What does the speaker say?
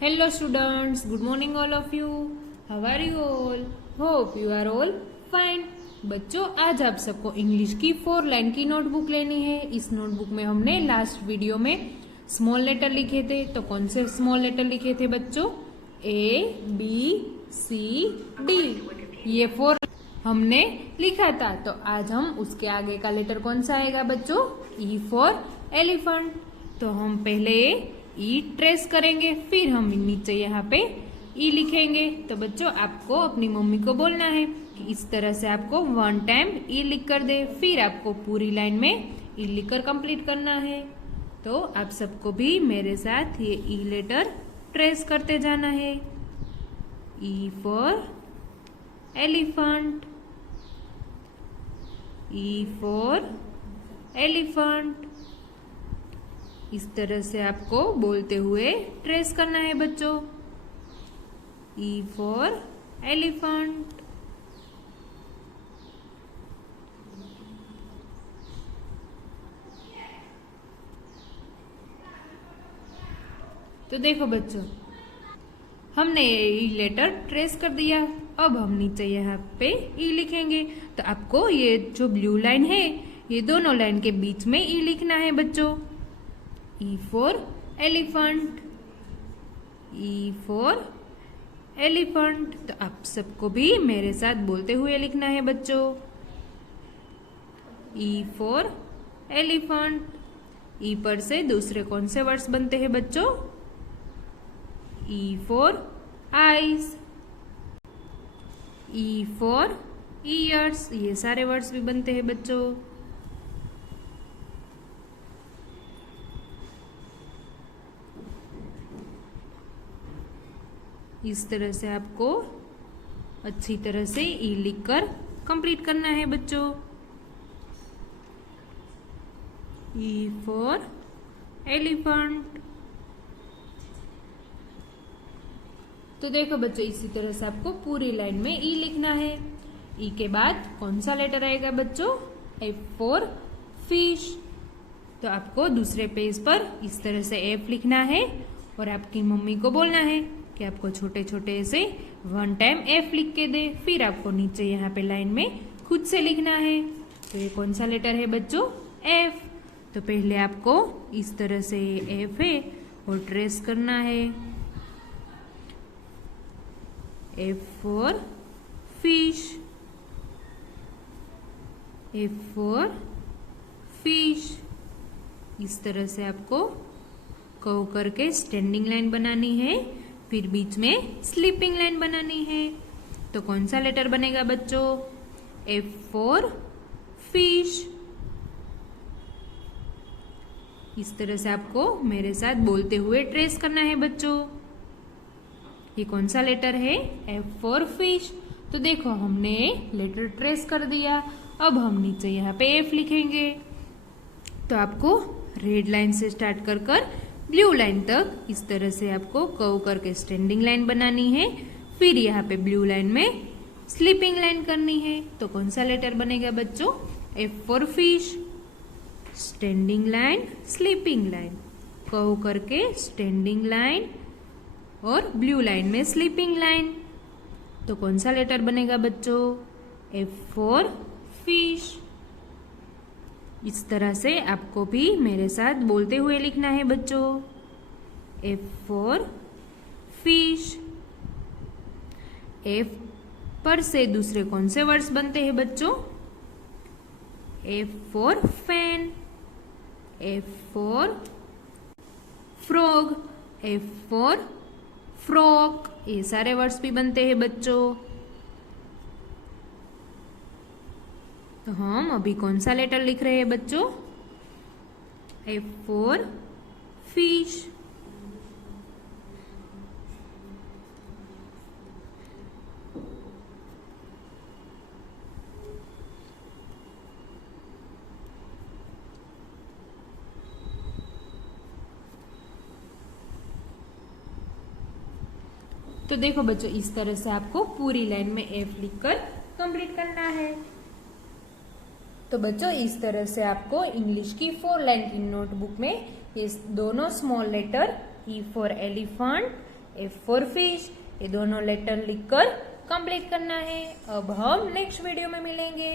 Hello students, good morning all of you. How are you all? Hope you are all fine. बच्चों आज आप सबको English की 4 line की नोटबुक लेनी है। इस नोटबुक में हमने लास्ट वीडियो में स्मॉल लेटर लिखे थे। तो कौन से स्मॉल लेटर लिखे थे बच्चों? ABCD, ये 4 हमने लिखा था। तो आज हम उसके आगे का लेटर कौन सा आएगा बच्चों? E for elephant. तो हम पहले ई ट्रेस करेंगे, फिर हम नीचे यहाँ पे ई लिखेंगे। तो बच्चों आपको अपनी मम्मी को बोलना है कि इस तरह से आपको 1 टाइम ई लिख कर दे, फिर आपको पूरी लाइन में ई लिखकर कंप्लीट करना है। तो आप सबको भी मेरे साथ ये ई लेटर ट्रेस करते जाना है। ई for elephant, E for elephant. इस तरह से आपको बोलते हुए ट्रेस करना है बच्चों। ई फॉर एलिफेंट। तो देखो बच्चों, हमने ई लेटर ट्रेस कर दिया। अब हम नीचे यहाँ पे ई लिखेंगे। तो आपको ये जो ब्लू लाइन है, ये दोनों लाइन के बीच में ई लिखना है बच्चों। E for elephant, E for elephant। तो आप सबको भी मेरे साथ बोलते हुए लिखना है बच्चों। E for elephant। E पर से दूसरे कौन से वर्ड्स बनते हैं बच्चों? E for eyes, E for ears, ये सारे वर्ड्स भी बनते हैं बच्चों। इस तरह से आपको अच्छी तरह से ई लिखकर कंप्लीट करना है बच्चों। ई फॉर एलिफेंट। तो देखो बच्चों, इसी तरह से आपको पूरी लाइन में ई लिखना है। ई के बाद कौन सा लेटर आएगा बच्चों? F for fish. तो आपको दूसरे पेज पर इस तरह से एफ लिखना है और आपकी मम्मी को बोलना है कि आपको छोटे छोटे से 1 टाइम एफ लिख के दे, फिर आपको नीचे यहाँ पे लाइन में खुद से लिखना है। तो ये कौन सा लेटर है बच्चों? एफ। तो पहले आपको इस तरह से एफ है और ट्रेस करना है। F for fish, F for fish. इस तरह से आपको कर्व करके स्टैंडिंग लाइन बनानी है, फिर बीच में स्लीपिंग लाइन बनानी है। तो कौन सा लेटर बनेगा बच्चों? F for fish. इस तरह से आपको मेरे साथ बोलते हुए ट्रेस करना है बच्चों। ये कौन सा लेटर है? F for fish. तो देखो हमने लेटर ट्रेस कर दिया। अब हम नीचे यहाँ पे एफ लिखेंगे। तो आपको रेड लाइन से स्टार्ट कर ब्लू लाइन तक इस तरह से आपको कर्व करके स्टैंडिंग लाइन बनानी है, फिर यहाँ पे ब्लू लाइन में स्लीपिंग लाइन करनी है। तो कौन सा लेटर बनेगा बच्चों? F for fish. Standing line, sleeping line, curve करके स्टैंडिंग लाइन और ब्लू लाइन में स्लीपिंग लाइन। तो कौन सा लेटर बनेगा बच्चों? F for fish. इस तरह से आपको भी मेरे साथ बोलते हुए लिखना है बच्चों। F for fish. एफ पर से दूसरे कौन से वर्ड्स बनते हैं बच्चों? F for fan, F for frog, F for frock. ये सारे वर्ड्स भी बनते हैं बच्चों। तो हम अभी कौन सा लेटर लिख रहे हैं बच्चों? F for fish. तो देखो बच्चों, इस तरह से आपको पूरी लाइन में एफ लिखकर कंप्लीट करना है। तो बच्चों, इस तरह से आपको इंग्लिश की 4 लाइन की नोटबुक में ये दोनों small letter e for elephant, F for fish. ये दोनों लेटर लिखकर कंप्लीट करना है। अब हम नेक्स्ट वीडियो में मिलेंगे।